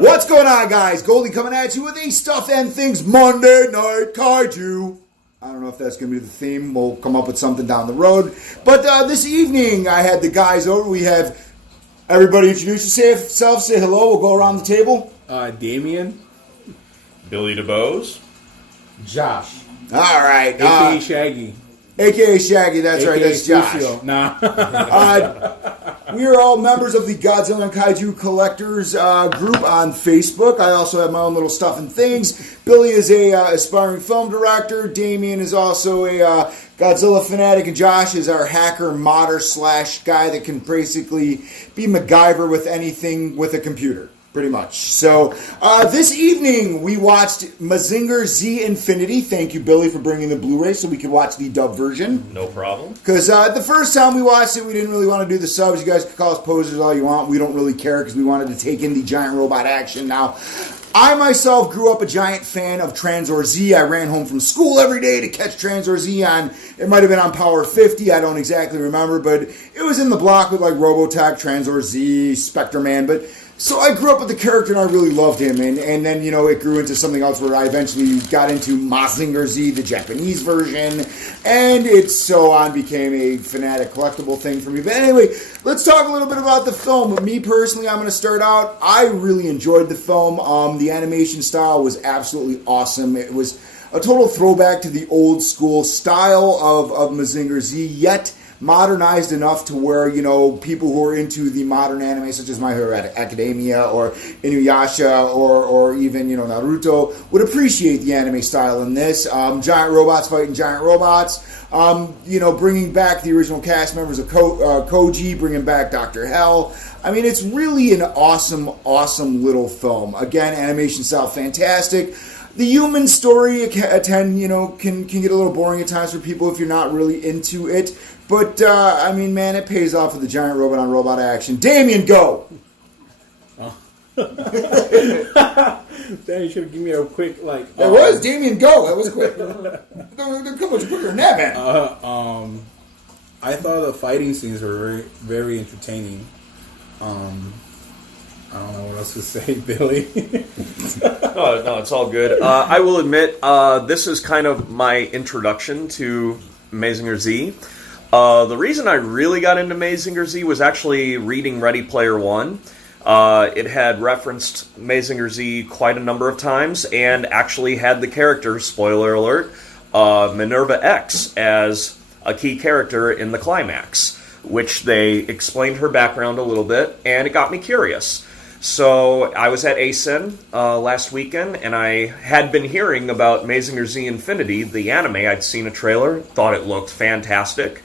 What's going on, guys? Goldie coming at you with a Stuff and Things Monday Night Kaiju. I don't know if that's going to be the theme. We'll come up with something down the road. But this evening, I had the guys over. We have everybody introduce yourself, say hello. We'll go around the table. Damien. Billy DeBose. Josh. All right. A.K.A. Shaggy. A.K.A. Shaggy, that's AKA right, that's Josh. Lucio. Nah. We are all members of the Godzilla and Kaiju Collectors group on Facebook. I also have my own little Stuff and Things. Billy is a aspiring film director. Damien is also a Godzilla fanatic. And Josh is our hacker, modder / guy that can basically be MacGyver with anything with a computer. Pretty much. So, this evening we watched Mazinger Z Infinity. Thank you, Billy, for bringing the Blu-ray so we could watch the dub version. No problem. Because the first time we watched it, we didn't really want to do the subs. You guys can call us posers all you want. We don't really care because we wanted to take in the giant robot action. Now, I myself grew up a giant fan of Transor Z. I ran home from school every day to catch Transor Z on, it might have been on Power 50, I don't exactly remember, but it was in the block with like Robotech, Transor Z, Spectre-Man, but so I grew up with the character and I really loved him, and then, you know, it grew into something else where I eventually got into Mazinger Z, the Japanese version, and it so on became a fanatic collectible thing for me. But anyway, let's talk a little bit about the film. Me personally, I'm going to start out. I really enjoyed the film. The animation style was absolutely awesome. It was a total throwback to the old school style of Mazinger Z, yet modernized enough to where, you know, people who are into the modern anime, such as My Hero Academia or Inuyasha or even, you know, Naruto, would appreciate the anime style in this. Giant robots fighting giant robots. You know, bringing back the original cast members of Koji, bringing back Dr. Hell. I mean, it's really an awesome, awesome little film. Again, animation style fantastic. The human story can get a little boring at times for people if you're not really into it. But, I mean, man, it pays off with the giant robot-on-robot action. Damien, go! Oh. Damn, you should have given me a quick, like... That was Damien, go! That was quick. Don't come much quicker than that, man. I thought the fighting scenes were very, very entertaining. I don't know what else to say, Billy. No, it's all good. I will admit, this is kind of my introduction to Mazinger Z. The reason I really got into Mazinger Z was actually reading Ready Player One. It had referenced Mazinger Z quite a number of times and actually had the character, spoiler alert, Minerva X as a key character in the climax, which they explained her background a little bit, and it got me curious. So I was at ASIN last weekend, and I had been hearing about Mazinger Z Infinity, the anime. I'd seen a trailer, thought it looked fantastic.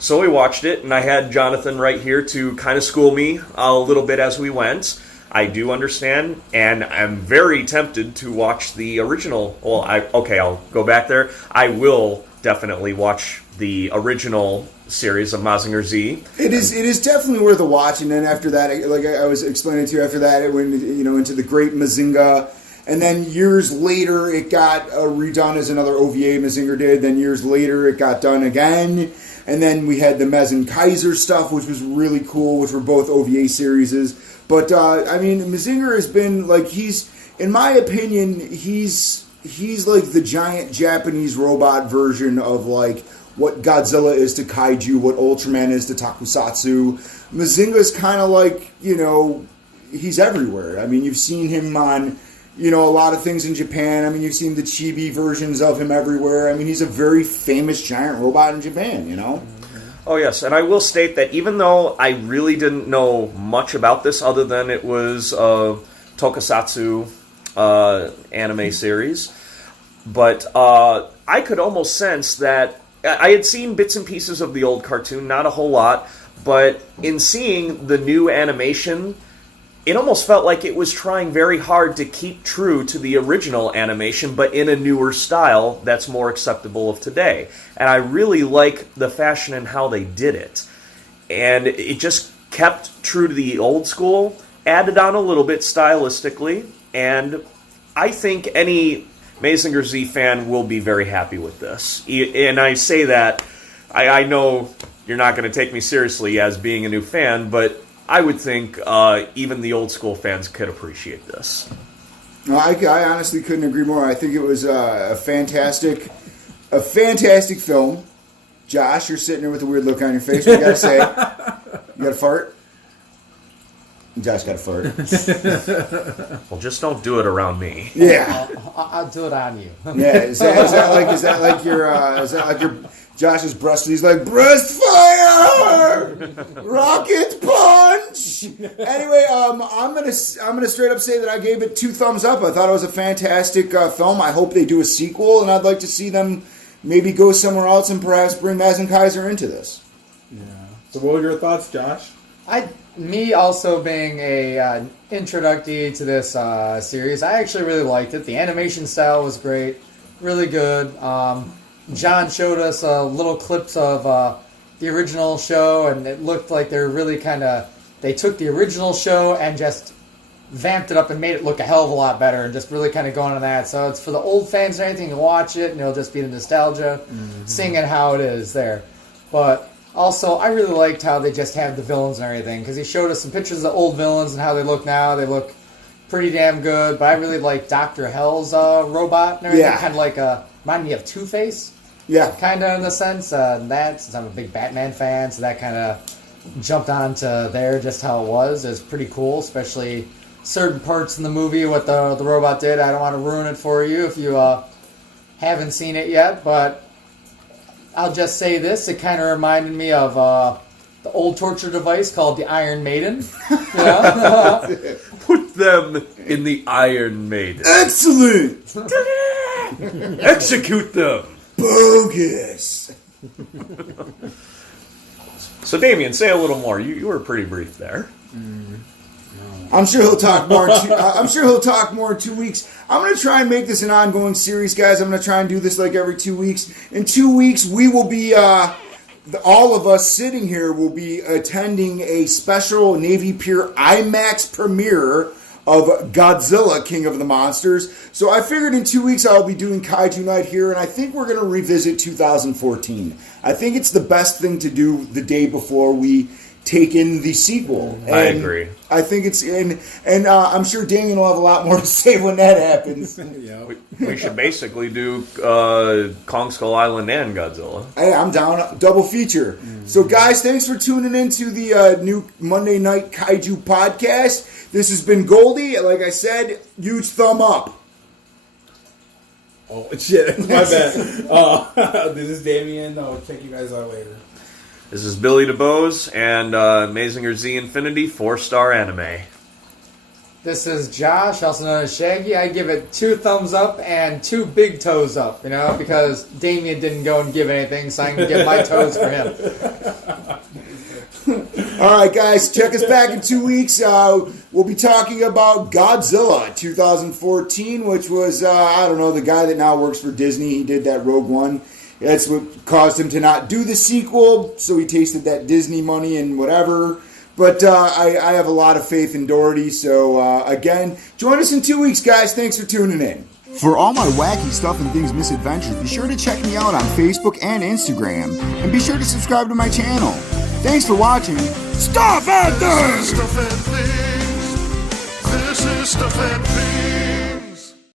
So we watched it, and I had Jonathan right here to kind of school me a little bit as we went. I do understand, and I'm very tempted to watch the original. Well, I'll go back there. I will definitely watch the original series of Mazinger Z. It is definitely worth a watch, and then after that, like I was explaining to you, after that it went, you know, into the Great Mazinga, and then years later it got redone as another OVA Mazinger did. Then years later it got done again, and then we had the Mazinger Kaiser stuff, which was really cool, which were both OVA series. But I mean, Mazinger has been like, in my opinion, he's like the giant Japanese robot version of like what Godzilla is to Kaiju, what Ultraman is to Tokusatsu. Mazinga's kind of like, you know, he's everywhere. I mean, you've seen him on, you know, a lot of things in Japan. I mean, you've seen the chibi versions of him everywhere. I mean, he's a very famous giant robot in Japan, you know? Oh, yes, and I will state that even though I really didn't know much about this other than it was a Tokusatsu anime series, but I could almost sense that I had seen bits and pieces of the old cartoon, not a whole lot, but in seeing the new animation, it almost felt like it was trying very hard to keep true to the original animation, but in a newer style that's more acceptable of today. And I really like the fashion and how they did it. And it just kept true to the old school, added on a little bit stylistically, and I think any Mazinger Z fan will be very happy with this. And I say that, I know you're not going to take me seriously as being a new fan, but I would think even the old school fans could appreciate this. No, I honestly couldn't agree more. I think it was a fantastic film. Josh, you're sitting there with a weird look on your face. What you gotta say? You got a fart? Josh got a fart. Well, just don't do it around me. Yeah. I'll do it on you. Yeah. Is that like your Josh's breast? He's like, breast fire, rocket punch. Anyway, I'm gonna straight up say that I gave it 2 thumbs up. I thought it was a fantastic film. I hope they do a sequel, and I'd like to see them maybe go somewhere else and perhaps bring Mazinger into this. Yeah. So, what were your thoughts, Josh? Me also being a introductory to this series, I actually really liked it. The animation style was great, really good. John showed us little clips of the original show, and it looked like they're really they took the original show and just vamped it up and made it look a hell of a lot better, and just really kind of going on that. So it's for the old fans and anything to watch it, and it'll just be the nostalgia, seeing it how it is there. But also, I really liked how they just have the villains and everything, because he showed us some pictures of the old villains and how they look now. They look pretty damn good, but I really like Dr. Hell's robot and everything. Yeah. Kind of like, remind me of Two-Face. Yeah. Kind of in the sense that, since I'm a big Batman fan, so that kind of jumped onto there, just how it was. It was pretty cool, especially certain parts in the movie, what the robot did. I don't want to ruin it for you if you haven't seen it yet, but I'll just say this, it kind of reminded me of the old torture device called the Iron Maiden. You know? Put them in the Iron Maiden. Excellent. Execute them. Bogus. So, Damien, say a little more. You were pretty brief there. I'm sure he'll talk more. I'm sure he'll talk more in 2 weeks. I'm going to try and make this an ongoing series, guys. I'm going to try and do this like every 2 weeks. In 2 weeks, we will be, all of us sitting here will be attending a special Navy Pier IMAX premiere of Godzilla, King of the Monsters. So I figured in 2 weeks I'll be doing Kaiju Night here, and I think we're going to revisit 2014. I think it's the best thing to do the day before we take in the sequel. And I agree. I think it's in, and I'm sure Damien will have a lot more to say when that happens. Yeah. We should basically do Kong Skull Island and Godzilla. Hey, I'm down, double feature. So guys, thanks for tuning into the new Monday Night Kaiju podcast. This has been Goldie. Like I said, huge thumb up. Oh, shit. My bad. This is Damien. I'll check you guys out later. This is Billy DeBose and Mazinger Z Infinity 4-star anime. This is Josh, also known as Shaggy. I give it 2 thumbs up and 2 big toes up, because Damien didn't go and give anything, so I can give my toes for him. All right, guys, check us back in 2 weeks. We'll be talking about Godzilla 2014, which was, the guy that now works for Disney. He did that Rogue One. That's what caused him to not do the sequel, so he tasted that Disney money and whatever. But I have a lot of faith in Doherty, so again, join us in 2 weeks, guys. Thanks for tuning in. For all my wacky stuff and things misadventures, be sure to check me out on Facebook and Instagram, and be sure to subscribe to my channel. Thanks for watching. Stuff and Things! This is Stuff and Things.